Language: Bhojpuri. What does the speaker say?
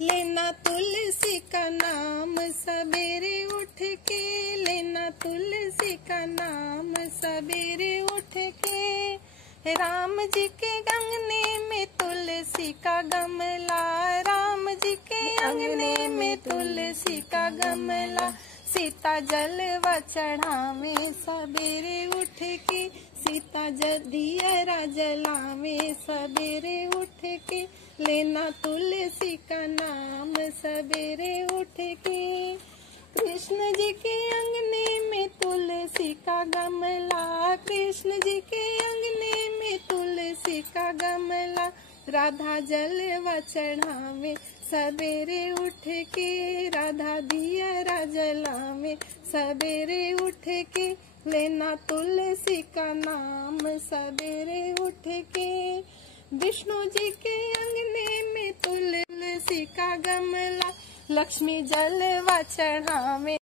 लेना तुलसी का नाम सवेरे उठ के, लेना तुलसी का नाम सवेरे उठ के। राम जी के अंगने में तुलसी का गमला, राम जी के अंगने में तुलसी का गमला। सीता जलवा चढ़ावे सवेरे उठ के, सीता दियरा जलावे सवेरे उठ के। लेना तुलसी का नाम सवेरे उठ के। कृष्ण जी के अंगने में तुलसी का गमला, कृष्ण जी के अंगने में तुलसी का गमला। राधा जलवा चढ़ावे सवेरे उठ के, राधा दियरा जलावे सवेरे उठ के। लेना तुलसी का नाम सवेरे उठ के। विष्णु जी के अंगने में तुलसी का गमला, लक्ष्मी जलवा चढ़ावे